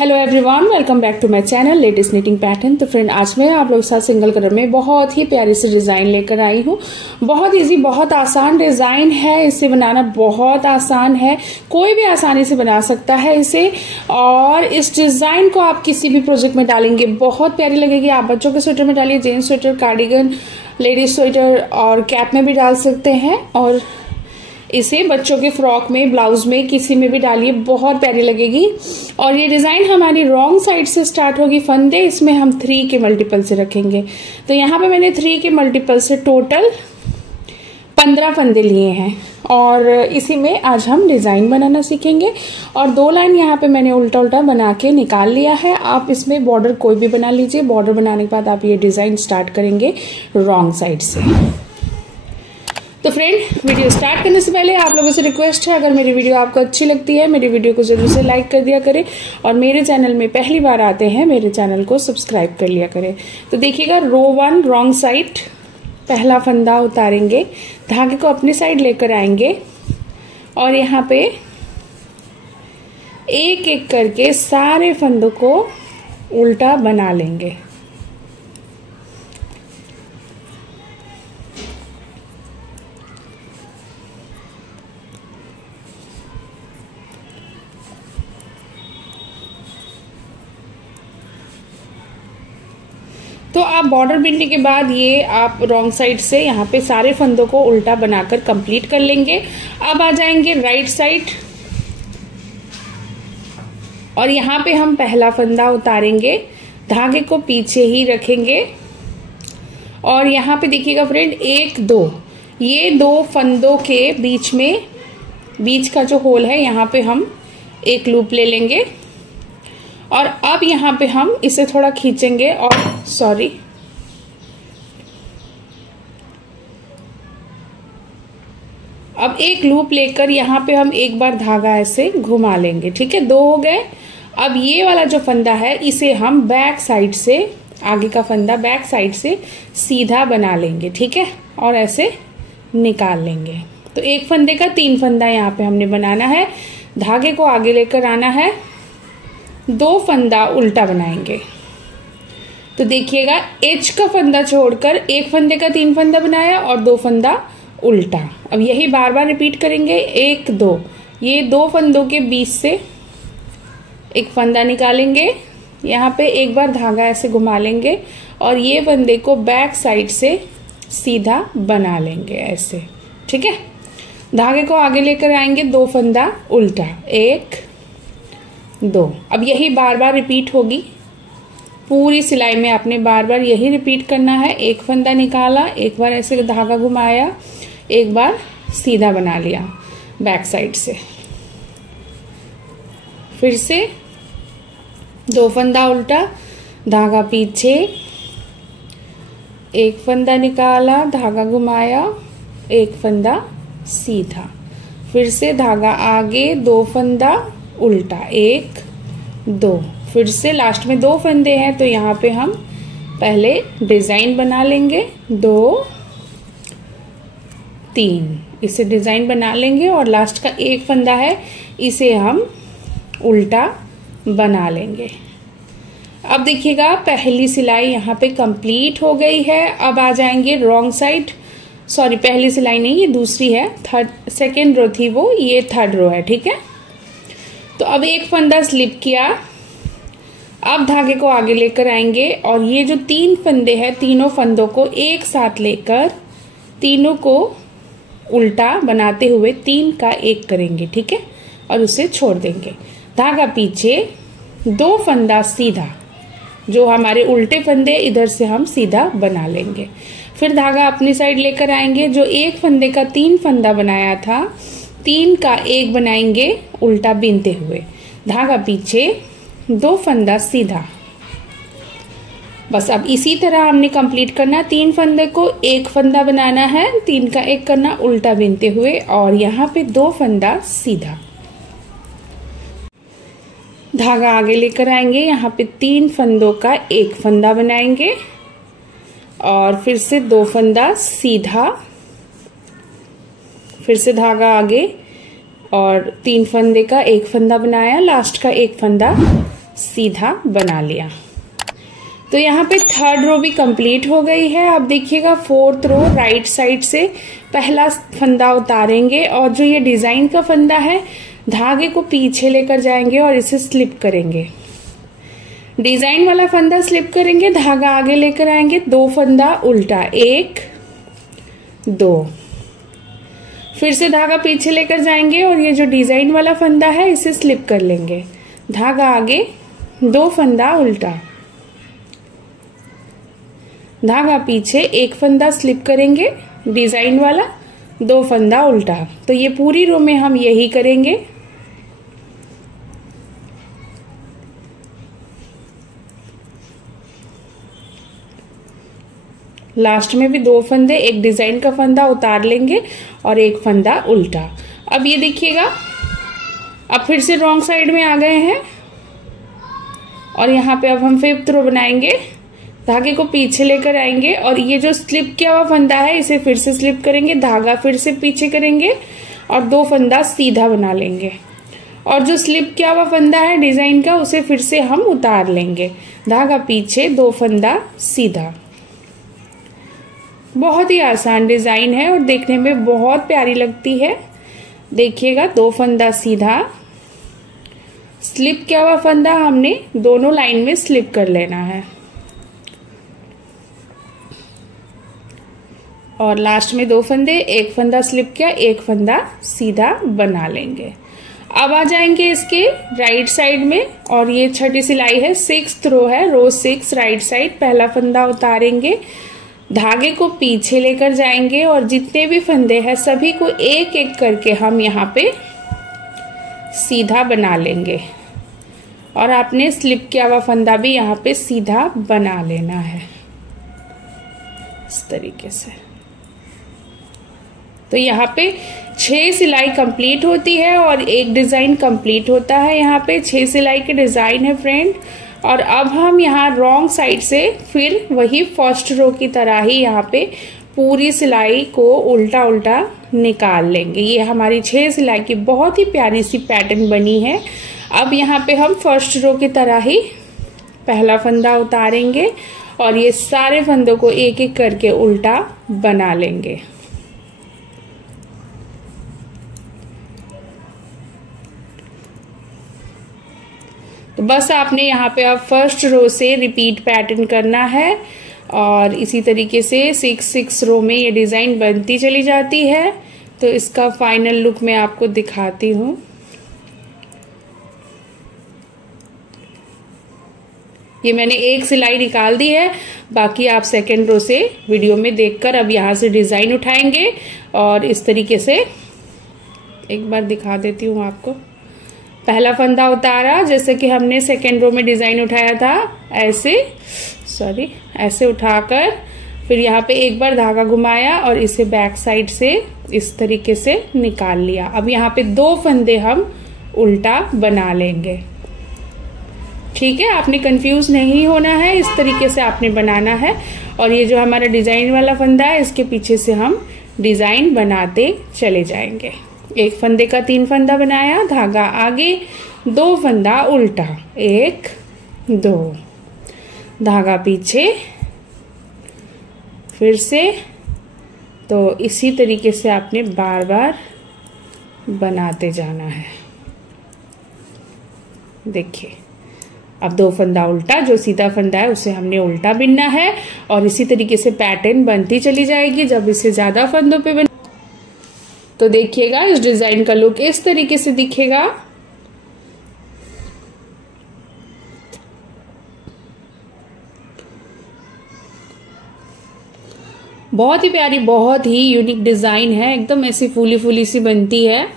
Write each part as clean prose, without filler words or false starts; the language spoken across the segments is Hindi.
Hello everyone, welcome back to my channel latest knitting pattern. तो फ्रेंड, आज मैं आप लोगों के साथ सिंगल कलर में बहुत ही प्यारी सी डिजाइन लेकर आई हूँ। बहुत इजी, बहुत आसान डिजाइन है। इसे बनाना बहुत आसान है, कोई भी आसानी से बना सकता है इसे। और इस डिजाइन को आप किसी भी प्रोजेक्ट में डालेंगे बहुत प्यारी लगेगी। आप बच्चों के स्वेटर में डालिए, gents sweater, cardigan, ladies sweater और कैप में भी डाल सकते हैं। और इसे बच्चों के फ्रॉक में, ब्लाउज में, किसी में भी डालिए, बहुत प्यारी लगेगी। और ये डिजाइन हमारी रॉन्ग साइड से स्टार्ट होगी। फंदे इसमें हम 3 के मल्टीपल से रखेंगे। तो यहाँ पे मैंने 3 के मल्टीपल से टोटल 15 फंदे लिए हैं। और इसी में आज हम डिजाइन बनाना सीखेंगे। और 2 लाइन यहाँ पे मैंने उल्टा उल्टा बना के निकाल लिया है। आप इसमें बॉर्डर कोई भी बना लीजिए। बॉर्डर बनाने के बाद आप ये डिजाइन स्टार्ट करेंगे रॉन्ग साइड से। तो फ्रेंड, वीडियो स्टार्ट करने से पहले आप लोगों से रिक्वेस्ट है, अगर मेरी वीडियो आपको अच्छी लगती है, मेरी वीडियो को जरूर से लाइक कर दिया करें। और मेरे चैनल में पहली बार आते हैं, मेरे चैनल को सब्सक्राइब कर लिया करें। तो देखिएगा, रो 1 रॉन्ग साइड पहला फंदा उतारेंगे, धागे को अपनी साइड लेकर आएंगे और यहाँ पे एक एक करके सारे फंदों को उल्टा बना लेंगे। तो आप बॉर्डर बिनने के बाद ये आप रॉन्ग साइड से यहाँ पे सारे फंदों को उल्टा बनाकर कंप्लीट कर लेंगे। अब आ जाएंगे राइट साइड और यहाँ पे हम पहला फंदा उतारेंगे, धागे को पीछे ही रखेंगे। और यहाँ पे देखिएगा फ्रेंड, 1 2 ये 2 फंदों के बीच में, बीच का जो होल है, यहाँ पे हम एक लूप ले लेंगे। और अब यहाँ पे हम इसे थोड़ा खींचेंगे और अब एक लूप लेकर यहाँ पे हम एक बार धागा ऐसे घुमा लेंगे। ठीक है, 2 हो गए। अब ये वाला जो फंदा है, इसे हम बैक साइड से, आगे का फंदा बैक साइड से सीधा बना लेंगे। ठीक है, और ऐसे निकाल लेंगे। तो एक फंदे का 3 फंदा यहाँ पे हमने बनाना है। धागे को आगे लेकर आना है, 2 फंदा उल्टा बनाएंगे। तो देखिएगा, एच का फंदा छोड़कर एक फंदे का 3 फंदा बनाया और 2 फंदा उल्टा। अब यही बार बार रिपीट करेंगे। 1 2 ये 2 फंदों के बीच से एक फंदा निकालेंगे, यहाँ पे एक बार धागा ऐसे घुमा लेंगे और ये फंदे को बैक साइड से सीधा बना लेंगे ऐसे। ठीक है, धागे को आगे लेकर आएंगे, 2 फंदा उल्टा, 1 2। अब यही बार बार रिपीट होगी पूरी सिलाई में। आपने बार बार यही रिपीट करना है। एक फंदा निकाला, एक बार ऐसे धागा घुमाया, एक बार सीधा बना लिया बैक साइड से। फिर से 2 फंदा उल्टा, धागा पीछे, एक फंदा निकाला, धागा घुमाया, एक फंदा सीधा। फिर से धागा आगे, 2 फंदा उल्टा, 1 2। फिर से लास्ट में 2 फंदे हैं, तो यहाँ पे हम पहले डिजाइन बना लेंगे, 2 3 इसे डिजाइन बना लेंगे। और लास्ट का एक फंदा है, इसे हम उल्टा बना लेंगे। अब देखिएगा, पहली सिलाई यहाँ पे कंप्लीट हो गई है। अब आ जाएंगे रॉन्ग साइड, सॉरी पहली सिलाई नहीं, ये दूसरी है, सेकेंड रो थी वो, ये 3rd रो है। ठीक है, तो अब एक फंदा स्लिप किया, अब धागे को आगे लेकर आएंगे और ये जो 3 फंदे हैं, तीनों फंदों को एक साथ लेकर तीनों को उल्टा बनाते हुए 3 का 1 करेंगे। ठीक है, और उसे छोड़ देंगे। धागा पीछे, 2 फंदा सीधा, जो हमारे उल्टे फंदे इधर से हम सीधा बना लेंगे। फिर धागा अपनी साइड लेकर आएंगे, जो एक फंदे का 3 फंदा बनाया था, 3 का 1 बनाएंगे उल्टा बीनते हुए। धागा पीछे, 2 फंदा सीधा। बस अब इसी तरह हमने कंप्लीट करना। 3 फंदे को 1 फंदा बनाना है, 3 का 1 करना उल्टा बीनते हुए, और यहाँ पे 2 फंदा सीधा। धागा आगे लेकर आएंगे, यहाँ पे 3 फंदों का 1 फंदा बनाएंगे और फिर से 2 फंदा सीधा। फिर से धागा आगे और 3 फंदे का 1 फंदा बनाया, लास्ट का 1 फंदा सीधा बना लिया। तो यहाँ पे थर्ड रो भी कंप्लीट हो गई है। अब देखिएगा फोर्थ रो राइट साइड से पहला फंदा उतारेंगे और जो ये डिजाइन का फंदा है धागे को पीछे लेकर जाएंगे और इसे स्लिप करेंगे। डिजाइन वाला फंदा स्लिप करेंगे, धागा आगे लेकर आएंगे, 2 फंदा उल्टा, 1 2, फिर से धागा पीछे लेकर जाएंगे और ये जो डिजाइन वाला फंदा है इसे स्लिप कर लेंगे, धागा आगे, 2 फंदा उल्टा, धागा पीछे, 1 फंदा स्लिप करेंगे डिजाइन वाला, 2 फंदा उल्टा। तो ये पूरी रो में हम यही करेंगे। लास्ट में भी 2 फंदे, एक डिजाइन का फंदा उतार लेंगे और 1 फंदा उल्टा। अब ये देखिएगा, अब फिर से रॉन्ग साइड में आ गए हैं और यहाँ पे अब हम 5th रो बनाएंगे। धागे को पीछे लेकर आएंगे और ये जो स्लिप किया हुआ फंदा है इसे फिर से स्लिप करेंगे, धागा फिर से पीछे करेंगे और 2 फंदा सीधा बना लेंगे और जो स्लिप किया हुआ फंदा है डिजाइन का उसे फिर से हम उतार लेंगे, धागा पीछे, 2 फंदा सीधा। बहुत ही आसान डिजाइन है और देखने में बहुत प्यारी लगती है। देखिएगा, 2 फंदा सीधा, स्लिप किया हुआ फंदा हमने दोनों लाइन में स्लिप कर लेना है और लास्ट में 2 फंदे, 1 फंदा स्लिप किया, 1 फंदा सीधा बना लेंगे। अब आ जाएंगे इसके राइट साइड में और ये छठी सिलाई है, 6th रो है, रो 6 राइट साइड। पहला फंदा उतारेंगे, धागे को पीछे लेकर जाएंगे और जितने भी फंदे हैं सभी को एक एक करके हम यहाँ पे सीधा बना लेंगे और आपने स्लिप किया हुआ फंदा भी यहाँ पे सीधा बना लेना है इस तरीके से। तो यहाँ पे 6 सिलाई कंप्लीट होती है और एक डिजाइन कंप्लीट होता है। यहाँ पे 6 सिलाई के डिजाइन है फ्रेंड। और अब हम यहाँ रॉन्ग साइड से फिर वही फर्स्ट रो की तरह ही यहाँ पे पूरी सिलाई को उल्टा उल्टा निकाल लेंगे। ये हमारी 6 सिलाई की बहुत ही प्यारी सी पैटर्न बनी है। अब यहाँ पे हम फर्स्ट रो की तरह ही पहला फंदा उतारेंगे और ये सारे फंदों को एक एक करके उल्टा बना लेंगे। तो बस आपने यहाँ पे अब फर्स्ट रो से रिपीट पैटर्न करना है और इसी तरीके से 6 रो में ये डिजाइन बनती चली जाती है। तो इसका फाइनल लुक मैं आपको दिखाती हूँ। ये मैंने एक सिलाई निकाल दी है, बाकी आप सेकेंड रो से वीडियो में देखकर अब यहाँ से डिजाइन उठाएंगे और इस तरीके से एक बार दिखा देती हूँ आपको। पहला फंदा उतारा, जैसे कि हमने सेकेंड रो में डिजाइन उठाया था, ऐसे उठाकर फिर यहाँ पे एक बार धागा घुमाया और इसे बैक साइड से इस तरीके से निकाल लिया। अब यहाँ पे 2 फंदे हम उल्टा बना लेंगे। ठीक है, आपने कंफ्यूज नहीं होना है, इस तरीके से आपने बनाना है। और ये जो हमारा डिजाइन वाला फंदा है इसके पीछे से हम डिजाइन बनाते चले जाएंगे। एक फंदे का 3 फंदा बनाया, धागा आगे, 2 फंदा उल्टा, 1 2, धागा पीछे, फिर से। तो इसी तरीके से आपने बार बार बनाते जाना है। देखिए, अब 2 फंदा उल्टा, जो सीधा फंदा है उसे हमने उल्टा बिनना है और इसी तरीके से पैटर्न बनती चली जाएगी। जब इसे ज्यादा फंदों पे बन तो देखिएगा इस डिजाइन का लुक इस तरीके से दिखेगा। बहुत ही प्यारी, बहुत ही यूनिक डिजाइन है, एकदम ऐसी फूली फूली सी बनती है।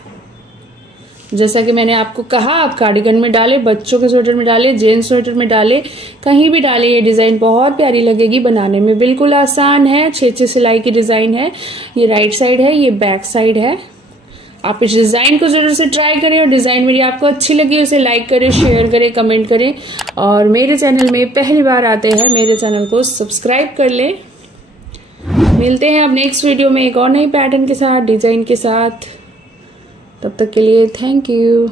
जैसा कि मैंने आपको कहा, आप कार्डिगन में डाले, बच्चों के स्वेटर में डाले, जेंट्स स्वेटर में डाले, कहीं भी डाले, ये डिजाइन बहुत प्यारी लगेगी। बनाने में बिल्कुल आसान है। 6 सिलाई की डिजाइन है। ये राइट साइड है, ये बैक साइड है। आप इस डिजाइन को जरूर से ट्राई करें और डिजाइन मेरी आपको अच्छी लगी उसे लाइक करें, शेयर करें, कमेंट करें और मेरे चैनल में पहली बार आते हैं मेरे चैनल को सब्सक्राइब कर लें। मिलते हैं अब नेक्स्ट वीडियो में एक और नई पैटर्न के साथ, डिजाइन के साथ। तब तक के लिए थैंक यू।